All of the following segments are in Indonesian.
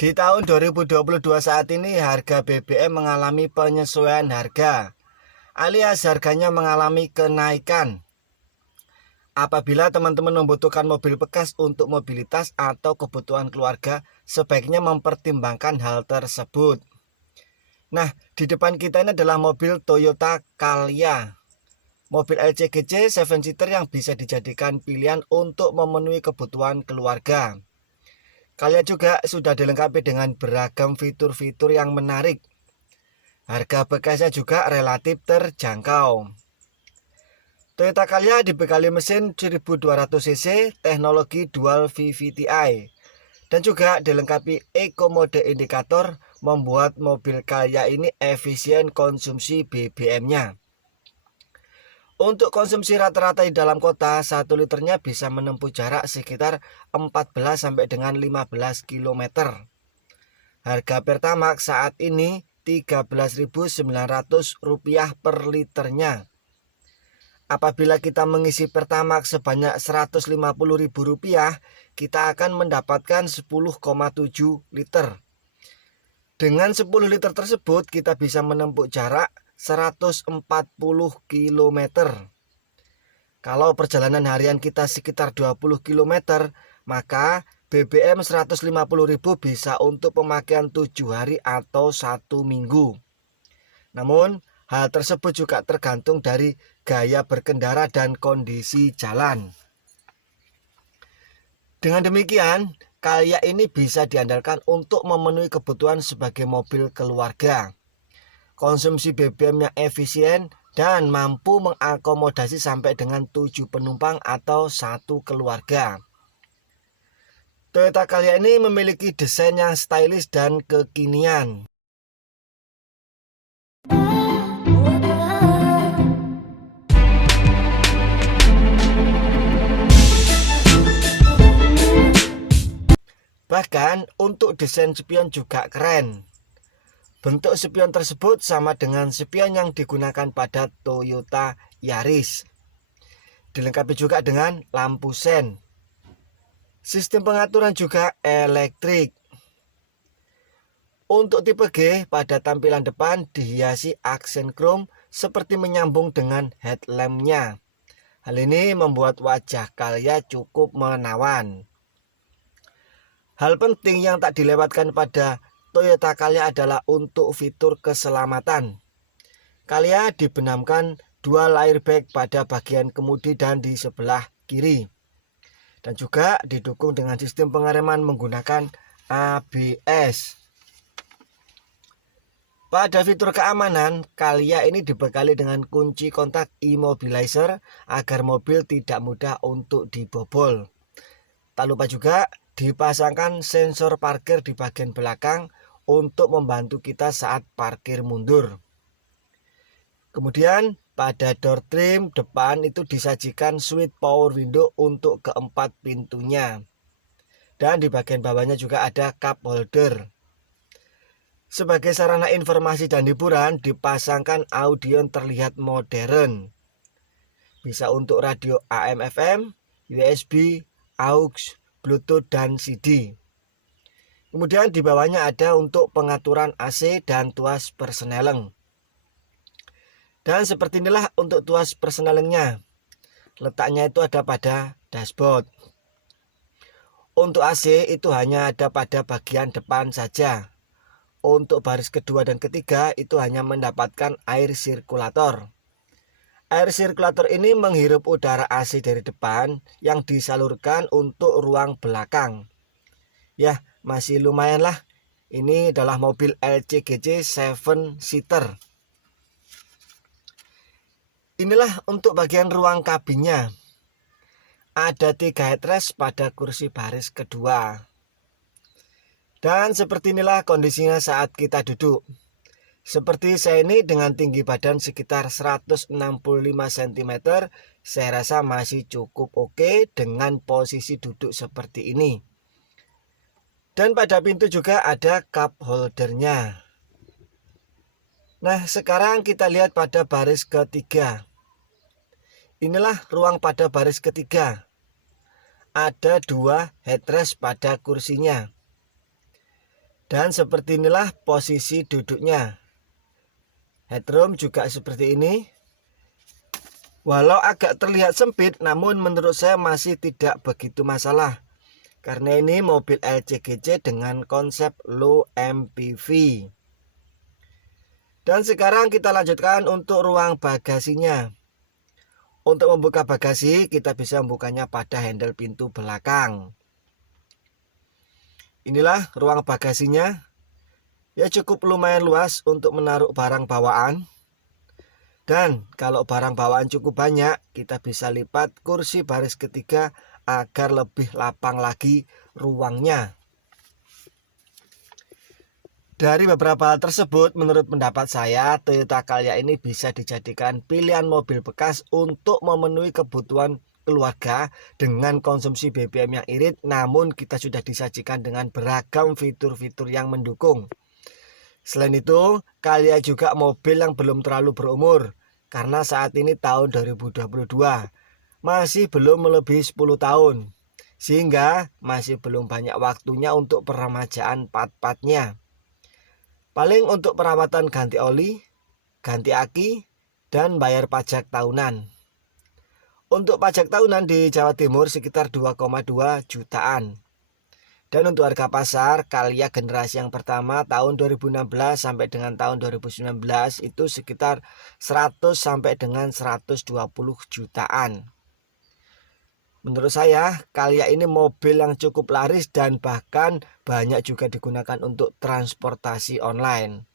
Di tahun 2022 saat ini harga BBM mengalami penyesuaian harga, alias harganya mengalami kenaikan. Apabila teman-teman membutuhkan mobil bekas untuk mobilitas atau kebutuhan keluarga, sebaiknya mempertimbangkan hal tersebut. Nah, di depan kita ini adalah mobil Toyota Calya, mobil LCGC 7-seater yang bisa dijadikan pilihan untuk memenuhi kebutuhan keluarga. Calya juga sudah dilengkapi dengan beragam fitur-fitur yang menarik. Harga bekasnya juga relatif terjangkau. Toyota Calya dibekali mesin 1200 cc, teknologi dual VVTi, dan juga dilengkapi Eco Mode indikator, membuat mobil Calya ini efisien konsumsi BBM-nya. Untuk konsumsi rata-rata di dalam kota, 1 liternya bisa menempuh jarak sekitar 14 sampai dengan 15 km. Harga Pertamax saat ini Rp13.900 per liternya. Apabila kita mengisi Pertamax sebanyak Rp150.000, kita akan mendapatkan 10,7 liter. Dengan 10 liter tersebut kita bisa menempuh jarak 140 km. Kalau perjalanan harian kita sekitar 20 km, maka BBM 150.000 bisa untuk pemakaian 7 hari atau 1 minggu. Namun, hal tersebut juga tergantung dari gaya berkendara dan kondisi jalan. Dengan demikian, Calya ini bisa diandalkan untuk memenuhi kebutuhan sebagai mobil keluarga. Konsumsi BBM yang efisien dan mampu mengakomodasi sampai dengan 7 penumpang atau 1 keluarga. Toyota Calya ini memiliki desain yang stylish dan kekinian. Bahkan untuk desain spion juga keren. Bentuk spion tersebut sama dengan spion yang digunakan pada Toyota Yaris. Dilengkapi juga dengan lampu sen. Sistem pengaturan juga elektrik. Untuk tipe G, pada tampilan depan dihiasi aksen chrome seperti menyambung dengan headlampnya. Hal ini membuat wajah Calya cukup menawan. Hal penting yang tak dilewatkan pada Toyota Calya adalah untuk fitur keselamatan. Calya dibenamkan dual airbag pada bagian kemudi dan di sebelah kiri. Dan juga didukung dengan sistem pengereman menggunakan ABS. Pada fitur keamanan, Calya ini dibekali dengan kunci kontak immobilizer agar mobil tidak mudah untuk dibobol. Tak lupa juga dipasangkan sensor parkir di bagian belakang untuk membantu kita saat parkir mundur. Kemudian pada door trim depan itu disajikan switch power window untuk keempat pintunya. Dan di bagian bawahnya juga ada cup holder. Sebagai sarana informasi dan hiburan, dipasangkan audio yang terlihat modern. Bisa untuk radio AM/FM, USB, AUX, Bluetooth, dan CD. Kemudian di bawahnya ada untuk pengaturan AC dan tuas persneleng. Dan seperti inilah untuk tuas persnelengnya. Letaknya itu ada pada dashboard. Untuk AC itu hanya ada pada bagian depan saja. Untuk baris kedua dan ketiga itu hanya mendapatkan air sirkulator. Air sirkulator ini menghirup udara AC dari depan yang disalurkan untuk ruang belakang. Ya, masih lumayan lah. Ini adalah mobil LCGC 7-seater. Inilah untuk bagian ruang kabinnya. Ada 3 headrest pada kursi baris kedua. Dan seperti inilah kondisinya saat kita duduk. Seperti saya ini dengan tinggi badan sekitar 165 cm, saya rasa masih cukup oke dengan posisi duduk seperti ini. Dan pada pintu juga ada cup holdernya. Nah, sekarang kita lihat pada baris ketiga. Inilah ruang pada baris ketiga. Ada 2 headrest pada kursinya. Dan seperti inilah posisi duduknya. Headroom juga seperti ini. Walau agak terlihat sempit, namun menurut saya masih tidak begitu masalah. Karena ini mobil LCGC dengan konsep low MPV. Dan sekarang kita lanjutkan untuk ruang bagasinya. Untuk membuka bagasi, kita bisa membukanya pada handle pintu belakang. Inilah ruang bagasinya. Ya cukup lumayan luas untuk menaruh barang bawaan. Dan kalau barang bawaan cukup banyak, kita bisa lipat kursi baris ketiga agar lebih lapang lagi ruangnya. Dari beberapa hal tersebut, menurut pendapat saya, Toyota Calya ini bisa dijadikan pilihan mobil bekas untuk memenuhi kebutuhan keluarga dengan konsumsi BBM yang irit, namun kita sudah disajikan dengan beragam fitur-fitur yang mendukung. Selain itu, Calya juga mobil yang belum terlalu berumur, karena saat ini tahun 2022, masih belum melebihi 10 tahun, sehingga masih belum banyak waktunya untuk peremajaan part-partnya. Paling untuk perawatan ganti oli, ganti aki, dan bayar pajak tahunan. Untuk pajak tahunan di Jawa Timur sekitar 2,2 jutaan. Dan untuk harga pasar, Calya generasi yang pertama tahun 2016 sampai dengan tahun 2019 itu sekitar 100 sampai dengan 120 jutaan. Menurut saya, Calya ini mobil yang cukup laris dan bahkan banyak juga digunakan untuk transportasi online.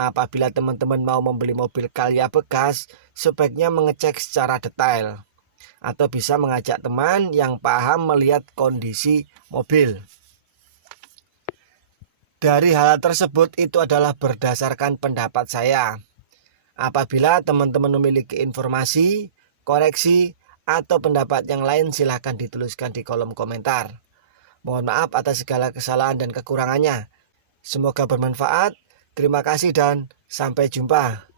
Apabila teman-teman mau membeli mobil Calya bekas, sebaiknya mengecek secara detail. Atau bisa mengajak teman yang paham melihat kondisi mobil. Dari hal tersebut itu adalah berdasarkan pendapat saya. Apabila teman-teman memiliki informasi, koreksi, atau pendapat yang lain silahkan dituliskan di kolom komentar. Mohon maaf atas segala kesalahan dan kekurangannya. Semoga bermanfaat. Terima kasih dan sampai jumpa.